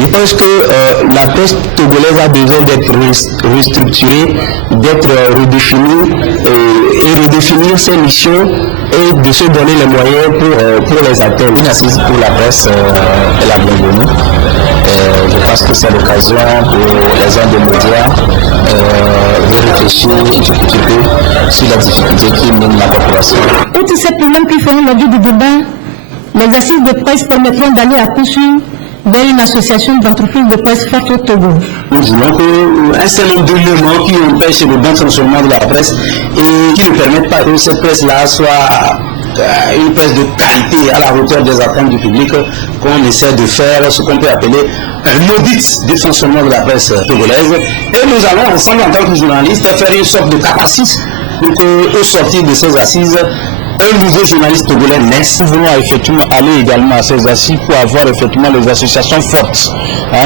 Je pense que la presse togolaise a besoin d'être restructurée, d'être redéfinie et redéfinir ses missions et de se donner les moyens pour les atteindre. Une assise pour la presse est la bienvenue. Je pense que c'est l'occasion pour les gens des médias de réfléchir un petit peu sur la difficulté qui mène la population. Outre ces problèmes qui feront l'objet du débat, les assises de presse permettront d'aller à poursuivre vers une association d'entreprises de presse forte au Togo. Nous disons qu'un certain nombre d'éléments qui empêchent le bon fonctionnement de la presse et qui ne permettent pas que cette presse-là soit une presse de qualité à la hauteur des attentes du public, qu'on essaie de faire ce qu'on peut appeler un audit du fonctionnement de la presse togolaise. Et nous allons ensemble en tant que journalistes faire une sorte de catharsis pour qu'au sortir de ces assises, un nouveau journaliste togolais naisse. Nous voulons effectivement aller également à ces assises pour avoir effectivement les associations fortes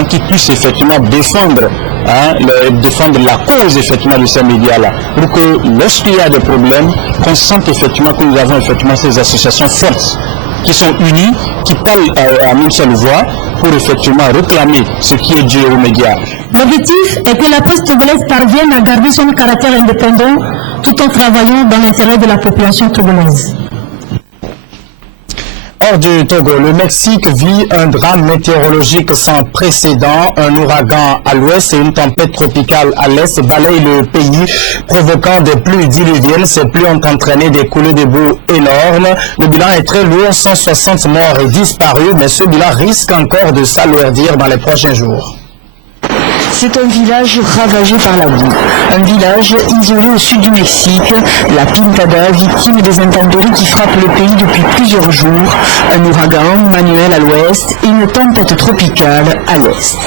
qui puissent effectivement défendre la cause effectivement de ces médias-là, pour que lorsqu'il y a des problèmes, qu'on sente effectivement que nous avons effectivement ces associations fortes qui sont unies, qui parlent à une seule voix pour effectivement réclamer ce qui est dû aux médias. L'objectif est que la presse togolaise parvienne à garder son caractère indépendant tout en travaillant dans l'intérêt de la population togolaise. Hors du Togo, le Mexique vit un drame météorologique sans précédent. Un ouragan à l'ouest et une tempête tropicale à l'est balayent le pays, provoquant des pluies diluviennes. Ces pluies ont entraîné des coulées de boue énormes. Le bilan est très lourd, 160 morts et disparus, mais ce bilan risque encore de s'alourdir dans les prochains jours. C'est un village ravagé par la boue. Un village isolé au sud du Mexique, la Pintada, victime des intempéries qui frappent le pays depuis plusieurs jours. Un ouragan, Manuel à l'ouest, et une tempête tropicale à l'est.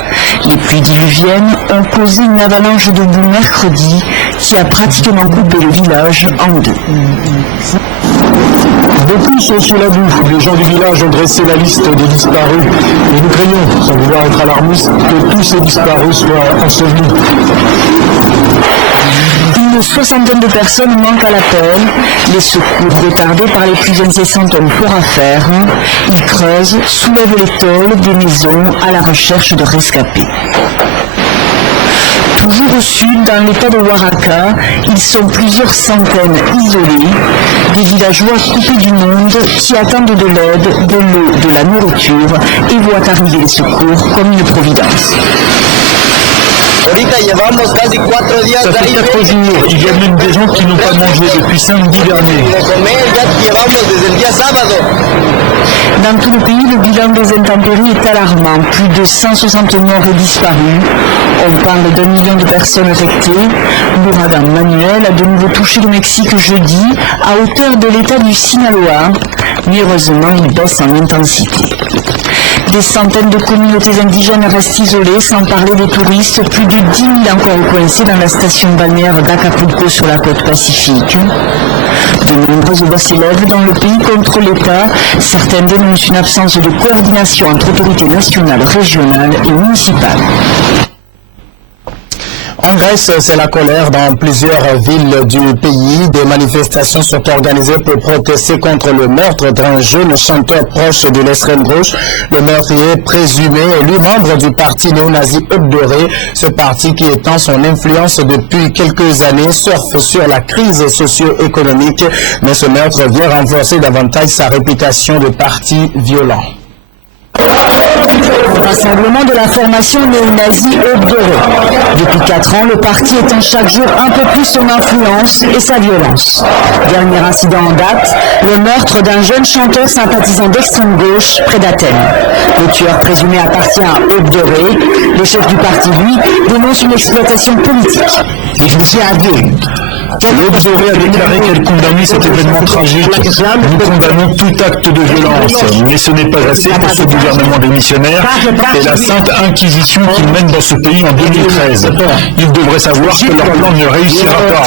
Les pluies diluviennes ont causé une avalanche de boue mercredi qui a pratiquement coupé le village en deux. Beaucoup sont sous la boue. Les gens du village ont dressé la liste des disparus. Et nous craignons, sans vouloir être alarmistes, que tous ces disparus soient ensevelis. Une soixantaine de personnes manquent à l'appel. Les secours retardés par les pluies incessantes ont fort à faire. Ils creusent, soulèvent les tôles des maisons à la recherche de rescapés. Toujours au sud, dans l'état de Oaxaca, ils sont plusieurs centaines isolés, des villageois coupés du monde qui attendent de l'aide, de l'eau, de la nourriture et voient arriver les secours comme une providence. Ça fait 4 jours, il y a même des gens qui n'ont pas mangé depuis samedi dernier. Dans tout le pays, le bilan des intempéries est alarmant. Plus de 160 morts et disparus. On parle d'1 million de personnes affectées. L'ouragan Manuel a de nouveau touché le Mexique jeudi, à hauteur de l'état du Sinaloa. Mais heureusement, il baisse en intensité. Des centaines de communautés indigènes restent isolées, sans parler des touristes. Plus de 10 000 encore coincés dans la station balnéaire d'Acapulco sur la côte Pacifique. De nombreuses voix s'élèvent dans le pays contre l'État. Certains dénoncent une absence de coordination entre autorités nationales, régionales et municipales. En Grèce, c'est la colère dans plusieurs villes du pays. Des manifestations sont organisées pour protester contre le meurtre d'un jeune chanteur proche de l'extrême gauche. Le meurtrier présumé est lui membre du parti néo-nazi Obdoré. Ce parti, qui étend son influence depuis quelques années, surfe sur la crise socio-économique. Mais ce meurtre vient renforcer davantage sa réputation de parti violent. Rassemblement de la formation néo-nazie Obdoré. Depuis 4 ans, le parti étend chaque jour un peu plus son influence et sa violence. Dernier incident en date, le meurtre d'un jeune chanteur sympathisant d'extrême gauche près d'Athènes. Le tueur présumé appartient à Obdoré. Le chef du parti, lui, dénonce une exploitation politique. L'Obdoré a déclaré qu'elle condamnait cet événement tragique. Nous condamnons tout acte de violence, mais ce n'est pas assez pour ce gouvernement démissionnaire et la Sainte Inquisition qui mène dans ce pays en 2013. Ils devraient savoir que leur plan ne réussira pas.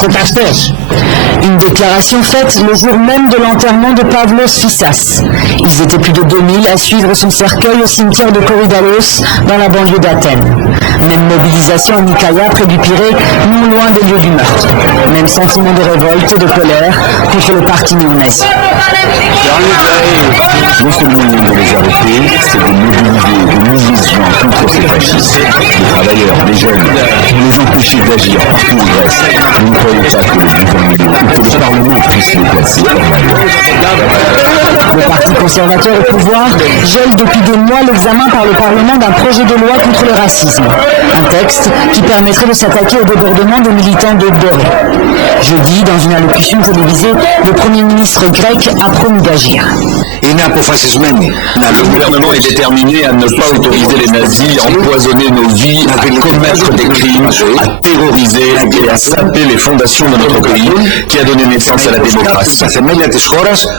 Une déclaration faite le jour même de l'enterrement de Pavlos Fissas. Ils étaient plus de 2000 à suivre son cercueil au cimetière de Korydallos, dans la banlieue d'Athènes. Même mobilisation à Nicaïa, près du Pirée, non loin des lieux du meurtre. Même sentiment de révolte et de colère contre le parti néo-nazi. Non seulement de les arrêter, c'est de mobiliser, de mobiliser contre ces les travailleurs, les jeunes, pour les empêcher d'agir partout en Grèce. Vous ne croyez pas que le gouvernement ou que le Parlement puisse les placer hors la loi? Le Parti conservateur au pouvoir gèle depuis des mois l'examen par le Parlement d'un projet de loi contre le racisme. Un texte qui permettrait de s'attaquer au débordement des militants de Doré. Jeudi, dans une allocution télévisée, le Premier ministre grec a promis d'agir. Le gouvernement est déterminé à ne pas autoriser les nazis à empoisonner nos vies, à commettre des crimes, à terroriser et à saper les fondations de notre pays qui a donné naissance à la démocratie.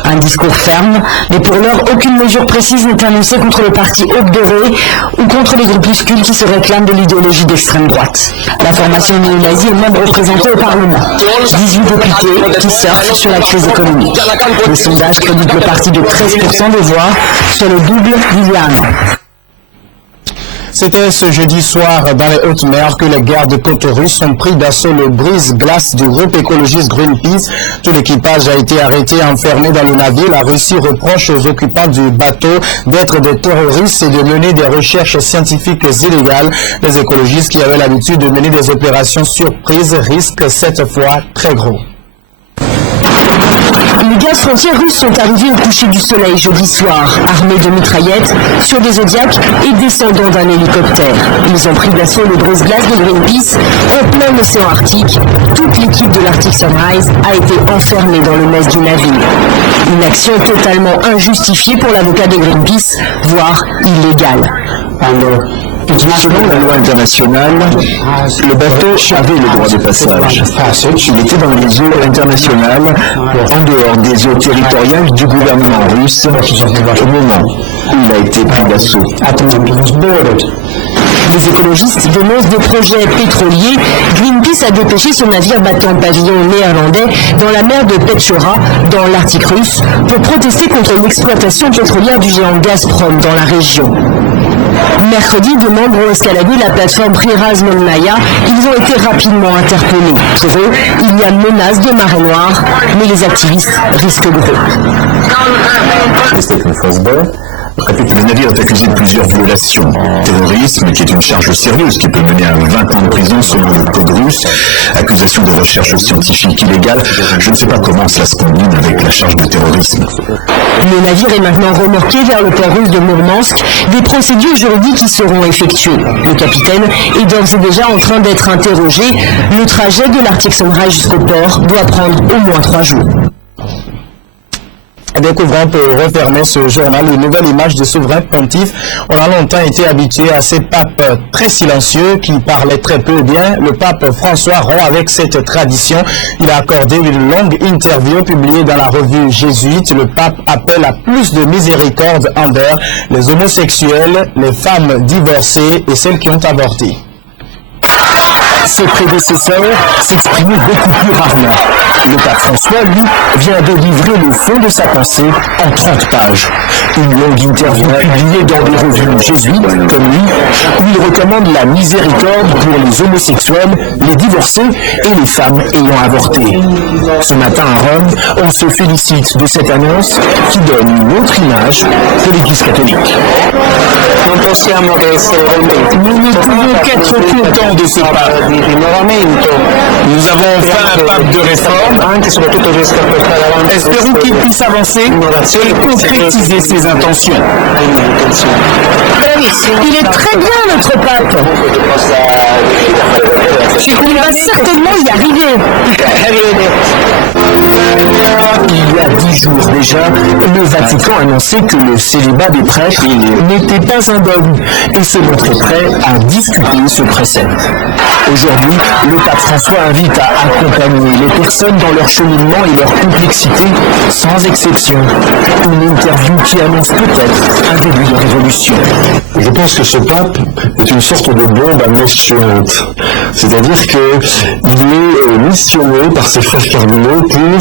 Un discours ferme, mais pour l'heure, aucune mesure précise n'est annoncée contre le parti Aube Dorée ou contre les groupuscules qui se réclament de l'idéologie d'extrême droite. La formation néo-nazie est même représentée au Parlement. 18 députés qui surfent sur la crise économique. Les sondages créditent le parti de 13% des voix, soit le double d'il y a un an. C'était ce jeudi soir dans les hautes mers que les gardes-côtes russes ont pris d'assaut le brise-glace du groupe écologiste Greenpeace. Tout l'équipage a été arrêté et enfermé dans le navire. La Russie reproche aux occupants du bateau d'être des terroristes et de mener des recherches scientifiques illégales. Les écologistes qui avaient l'habitude de mener des opérations surprises risquent cette fois très gros. Les gaz frontières russes sont arrivés au coucher du soleil jeudi soir, armés de mitraillettes, sur des Zodiacs et descendant d'un hélicoptère. Ils ont pris d'assaut le brise-glace de Greenpeace en plein océan Arctique. Toute l'équipe de l'Arctic Sunrise a été enfermée dans le mess du navire. Une action totalement injustifiée pour l'avocat de Greenpeace, voire illégale. Selon la loi internationale, le bateau avait le droit de passage. Il était dans les eaux internationales, en dehors des eaux territoriales du gouvernement russe, au moment où il a été pris d'assaut. Les écologistes dénoncent des projets pétroliers. Greenpeace a dépêché son navire battant pavillon néerlandais dans la mer de Petchora, dans l'Arctique russe, pour protester contre l'exploitation pétrolière du géant Gazprom dans la région. Mercredi, deux membres ont escaladé la plateforme Priraz-Molnaya. Ils ont été rapidement interpellés. Pour eux, il y a menace de marée noire, mais les activistes risquent gros. Le navire est accusé de plusieurs violations. Terrorisme, qui est une charge sérieuse qui peut mener à 20 ans de prison selon le code russe. Accusation de recherche scientifique illégale. Je ne sais pas comment cela se combine avec la charge de terrorisme. Le navire est maintenant remorqué vers le port russe de Mourmansk. Des procédures juridiques y seront effectuées. Le capitaine est d'ores et déjà en train d'être interrogé. Le trajet de l'Arctic Sunrise jusqu'au port doit prendre au moins 3 jours. Découvrons pour refermer ce journal une nouvelle image du souverain pontife. On a longtemps été habitué à ces papes très silencieux qui parlaient très peu bien. Le pape François rompt avec cette tradition. Il a accordé une longue interview publiée dans la revue Jésuite. Le pape appelle à plus de miséricorde envers les homosexuels, les femmes divorcées et celles qui ont avorté. Ses prédécesseurs s'exprimaient beaucoup plus rarement. Le pape François, lui, vient de livrer le fond de sa pensée en 30 pages. Une longue interview publiée dans des revues jésuites, comme lui, où il recommande la miséricorde pour les homosexuels, les divorcés et les femmes ayant avorté. Ce matin à Rome, on se félicite de cette annonce qui donne une autre image de l'Église catholique. Nous ne pouvons qu'être contents de ce pape. Nous avons enfin un pape de réforme. Espérons qu'il puisse avancer et concrétiser ses intentions. Il est très bien, notre pape. Il va certainement y arriver. Il y a 10 jours déjà, le Vatican annonçait que le célibat des prêtres n'était pas un dogme et se montrait prêt à discuter ce précepte. Aujourd'hui, le pape François invite à accompagner les personnes dans leur cheminement et leur complexité, sans exception. Une interview qui annonce peut-être un début de révolution. Je pense que ce pape est une sorte de bombe à mèche suivante. C'est-à-dire qu'il est missionné par ses frères cardinaux pour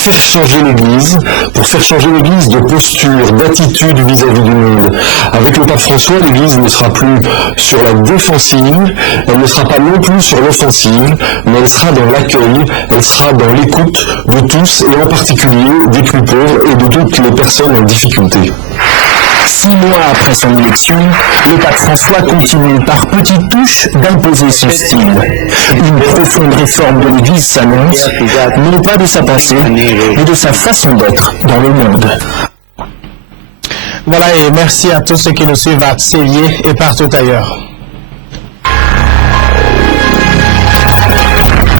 faire changer l'Église, de posture, d'attitude vis-à-vis du monde. Avec le pape François, l'Église ne sera plus sur la défensive, elle ne sera pas non plus sur l'offensive, mais elle sera dans l'accueil, elle sera dans l'écoute de tous et en particulier des plus pauvres et de toutes les personnes en difficulté. 6 mois après son élection, le pape François continue par petites touches d'imposer son style. Une profonde réforme de l'Église s'annonce, non pas de sa pensée, mais de sa façon d'être dans le monde. Voilà, et merci à tous ceux qui nous suivent à Séville et partout ailleurs.